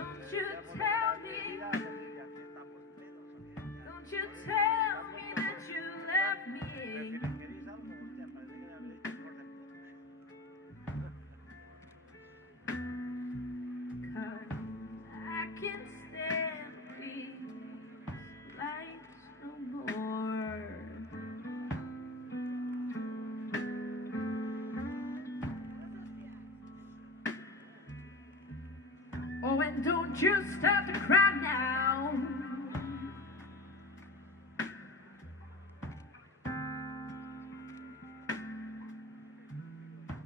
Don't you tell me, don't you tell me that you left me. 'Cause I can't stand these lights no more. Oh, and don't you start to cry now.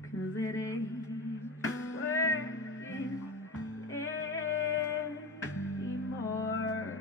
'Cause it ain't working anymore.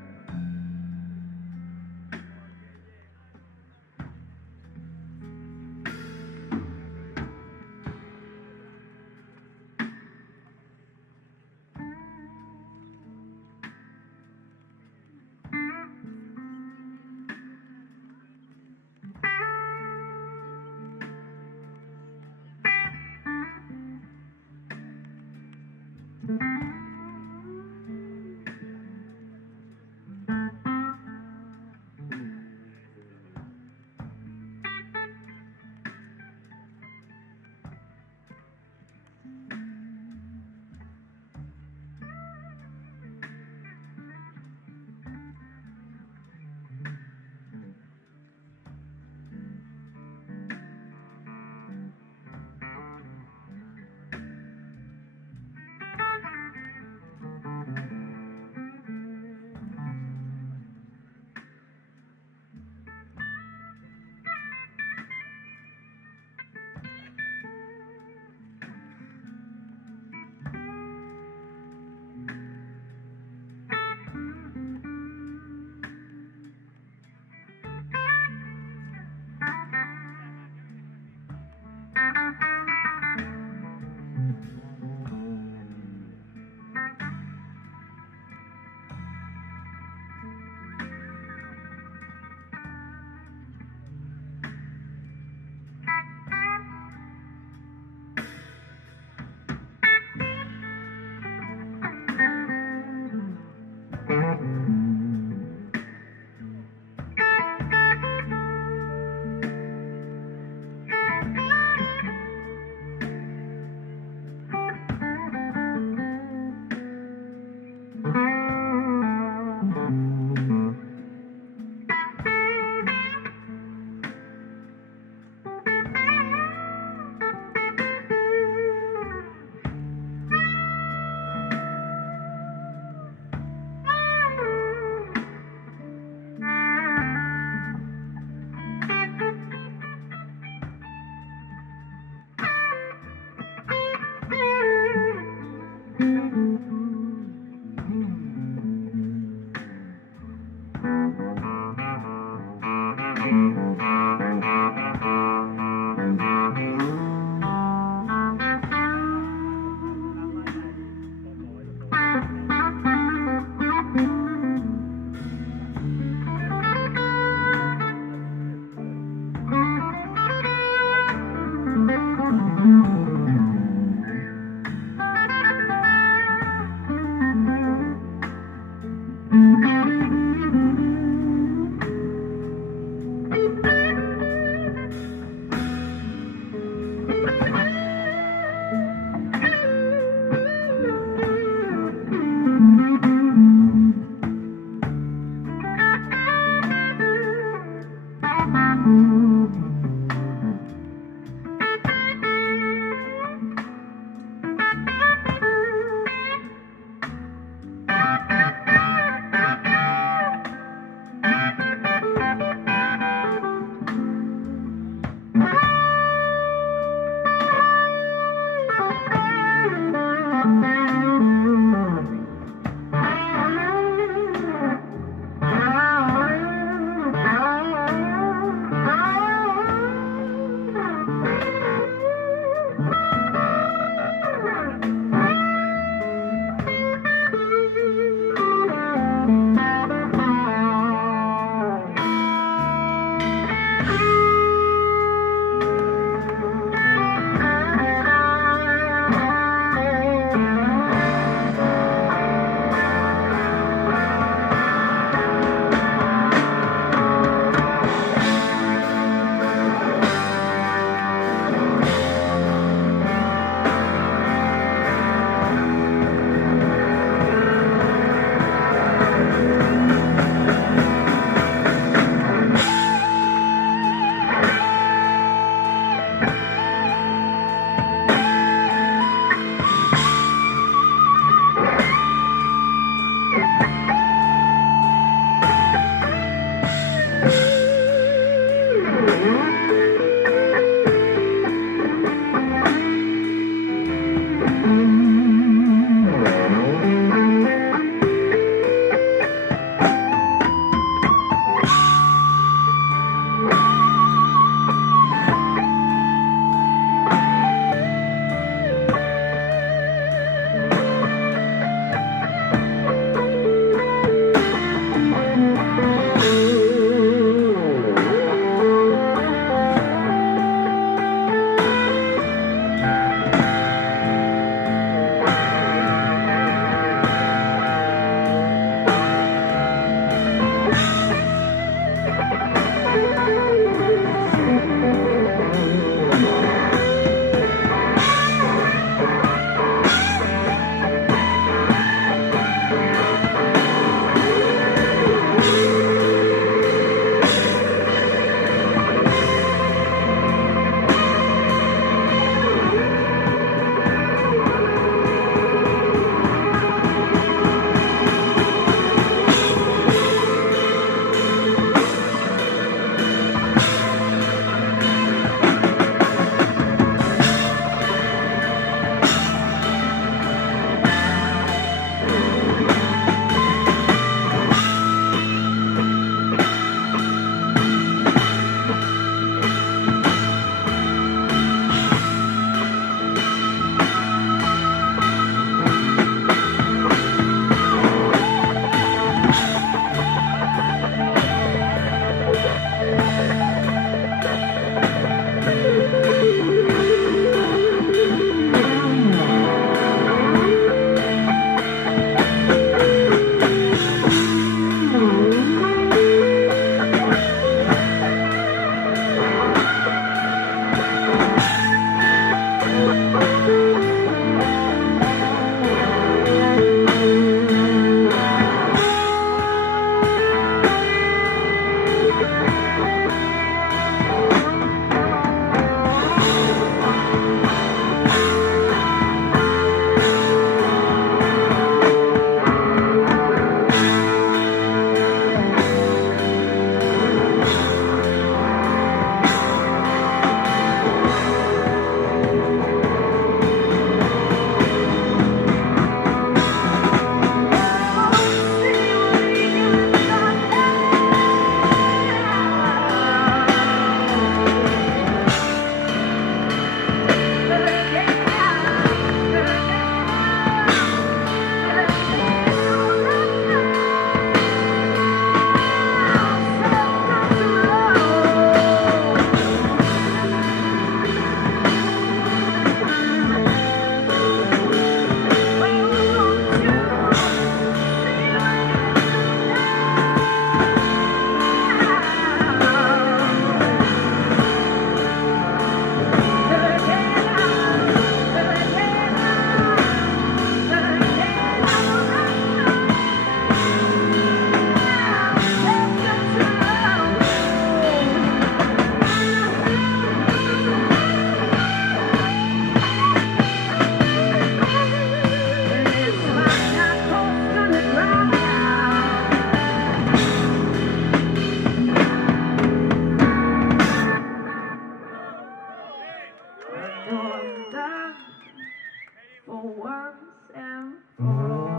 for once and for all.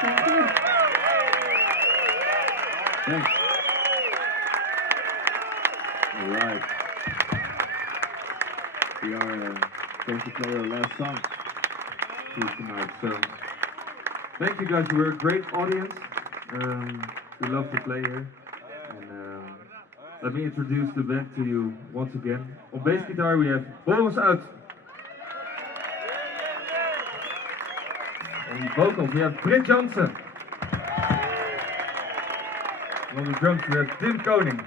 Thank you. Thanks. All right. We are going to play our last song for tonight. So, thank you guys. We're a great audience. We love to play here. And let me introduce the band to you once again. On bass guitar we have Boris Uit. On vocals we have Britt Jansen. And on the drums we have Tim Koning.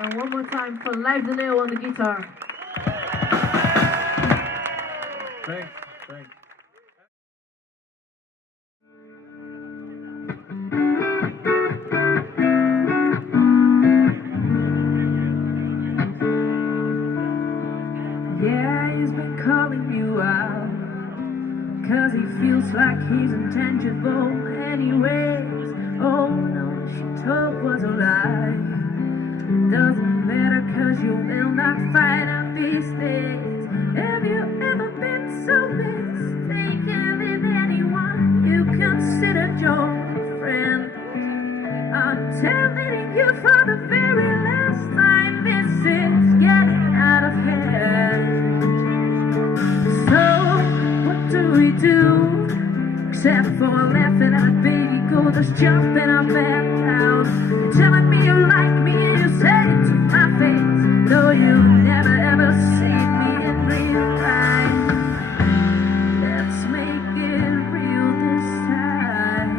And one more time for Lijf de Leeuw on the guitar. Thanks, thanks. Yeah, he's been calling you out, 'cause he feels like he's intangible anyways. Oh no, she told was a lie. Doesn't matter, 'cause you will not find out these days. Have you ever been so mistaken in anyone you considered your friend? I'm telling you for the very last time, this is getting out of hand. So, what do we do? Except for laughing at baby go just jumping up and down. You're telling me you like me and you say it to my face, though you never ever seen me in real life. Let's make it real this time.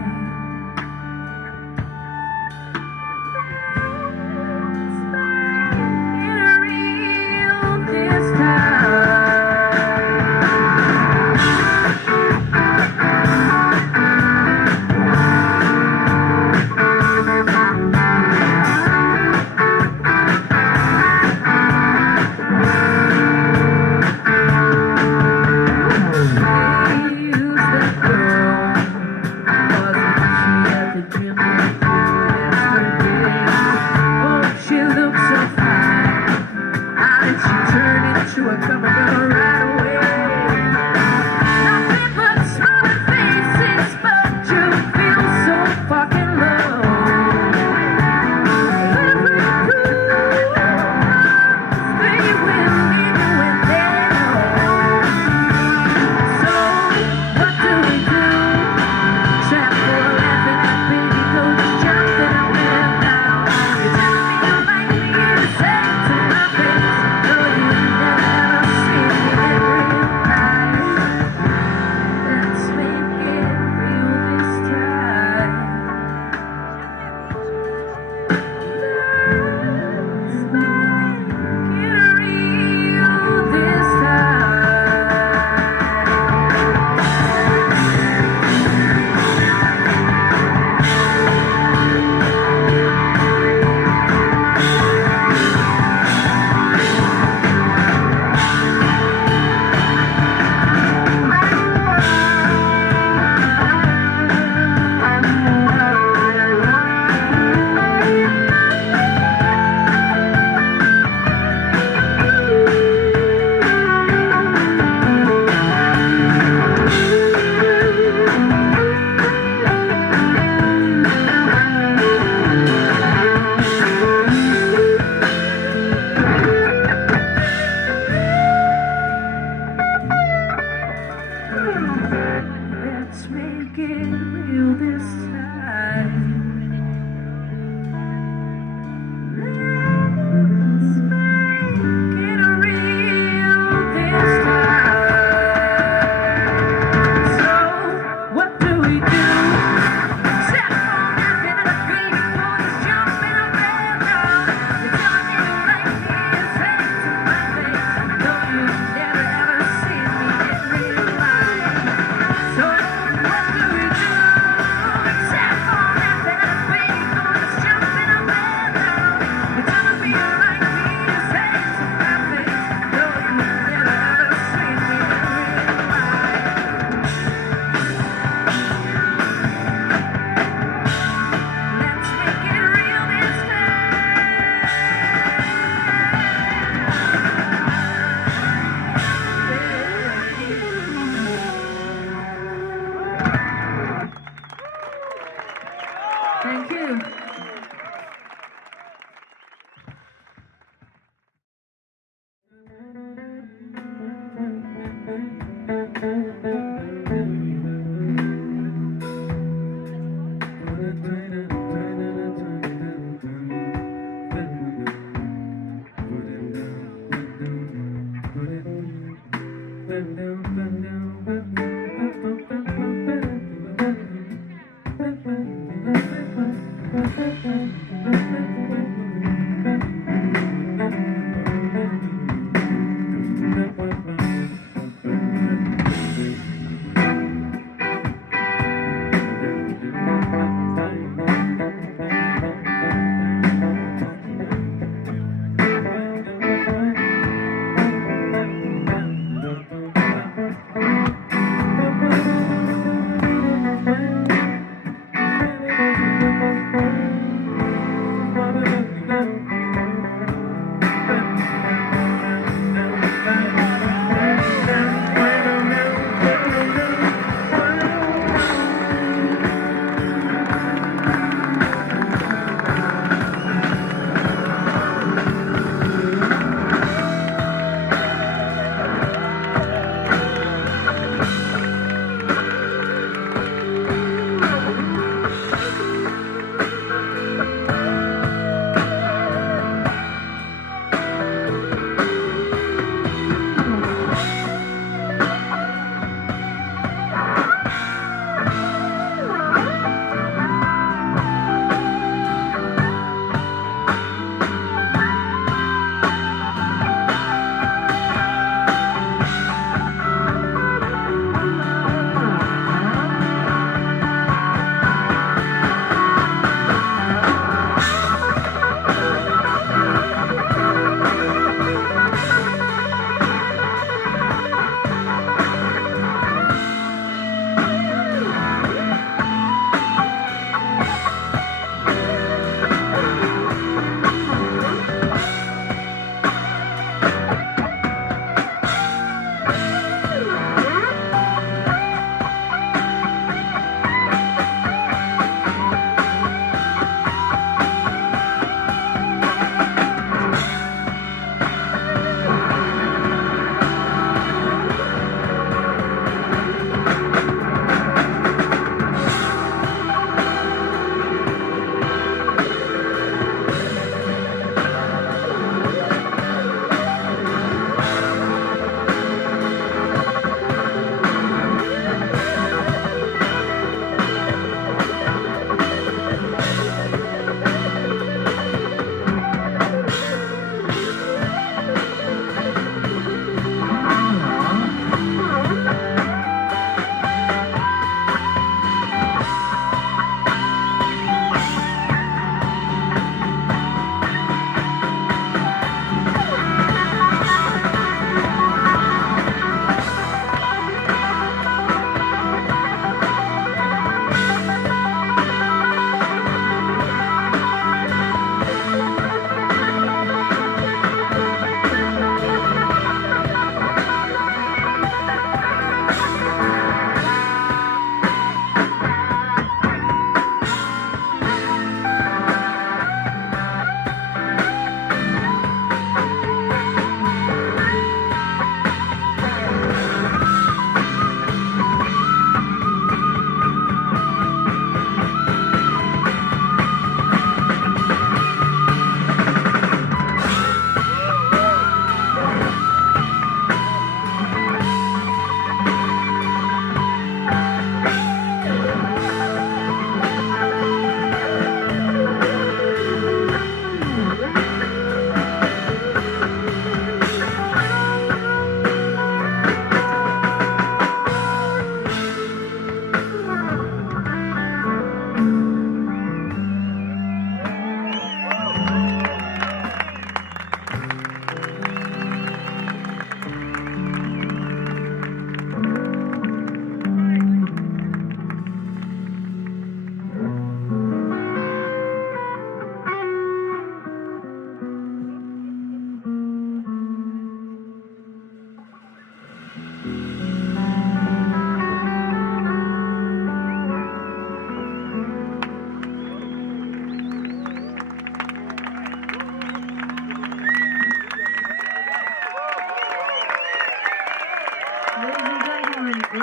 Let's make it real this time.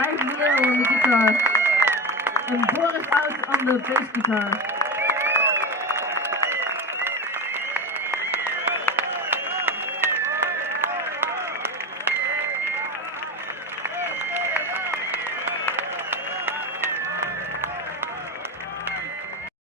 Mike Neal on the guitar, and Boris Out on the bass guitar.